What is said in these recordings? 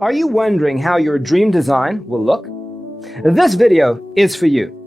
Are you wondering how your dream design will look? This video is for you.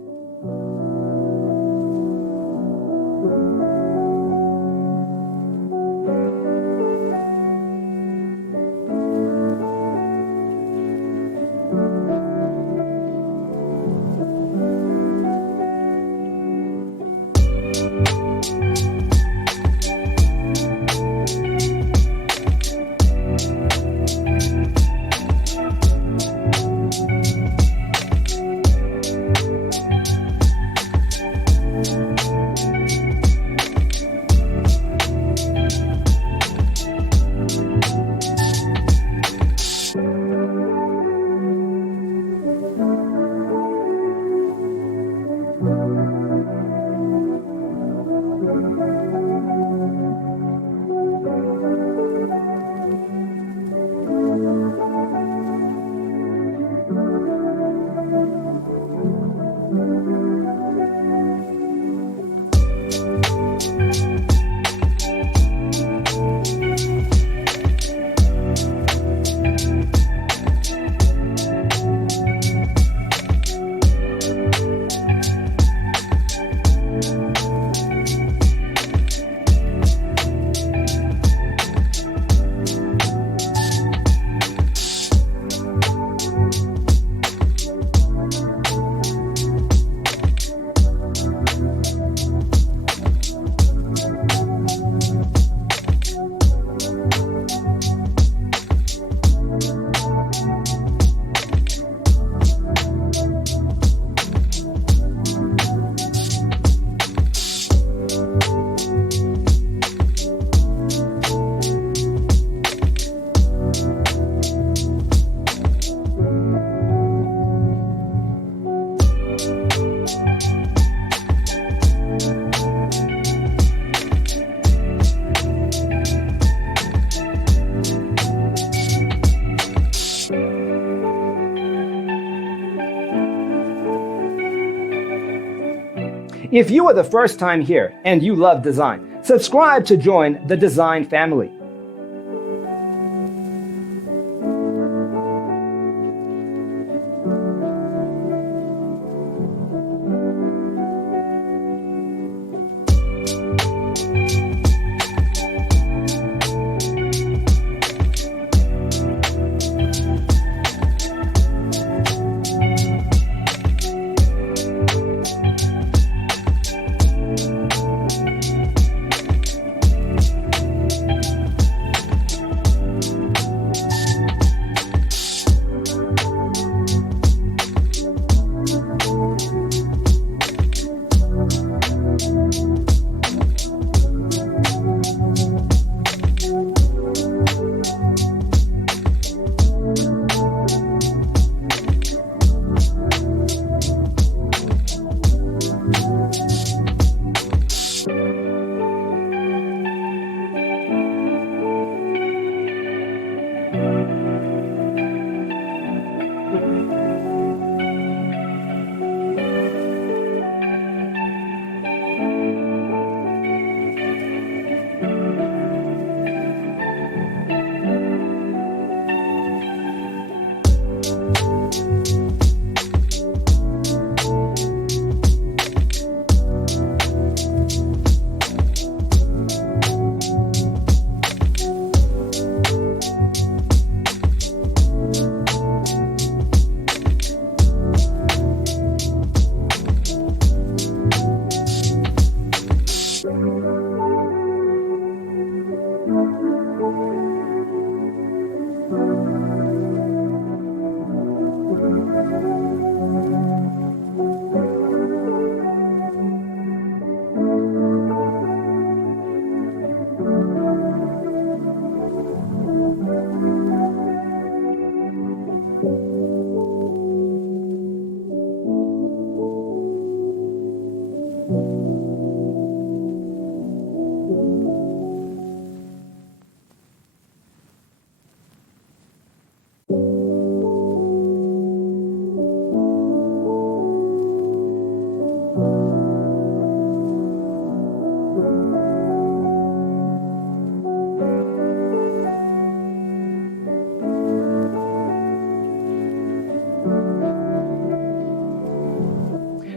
If you are the first time here and you love design, subscribe to join the design family.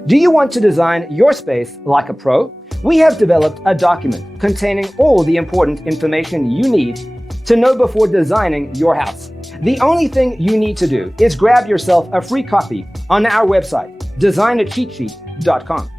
Do you want to design your space like a pro? We have developed a document containing all the important information you need to know before designing your house. The only thing you need to do is grab yourself a free copy on our website, designercheatsheet.com.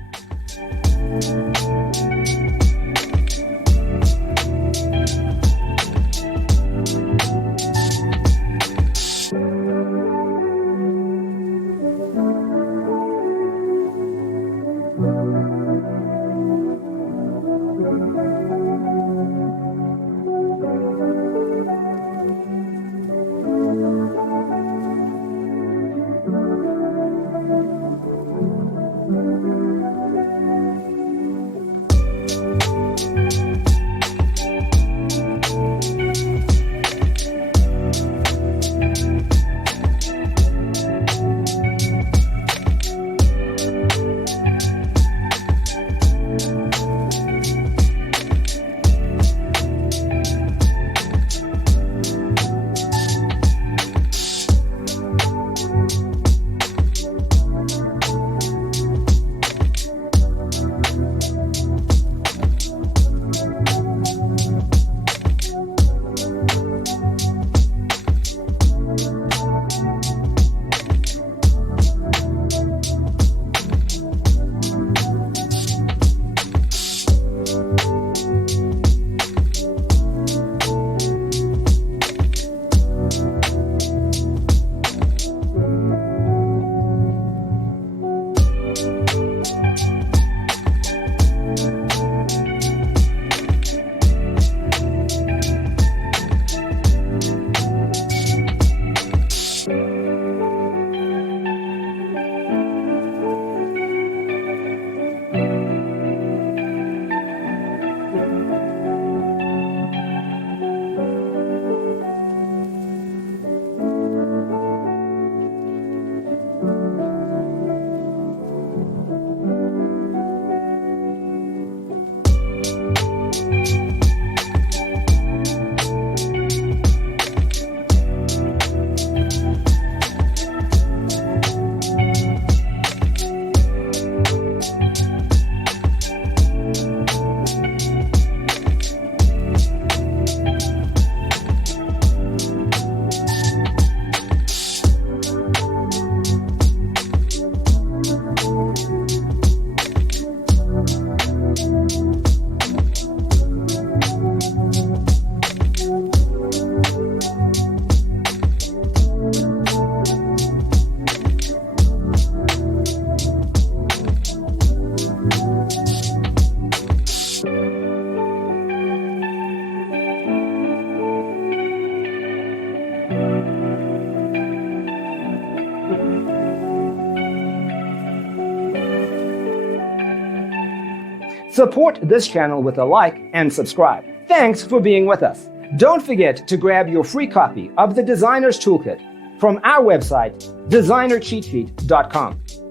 Support this channel with a like and subscribe. Thanks for being with us. Don't forget to grab your free copy of the Designer's Toolkit from our website, designercheatsheet.com.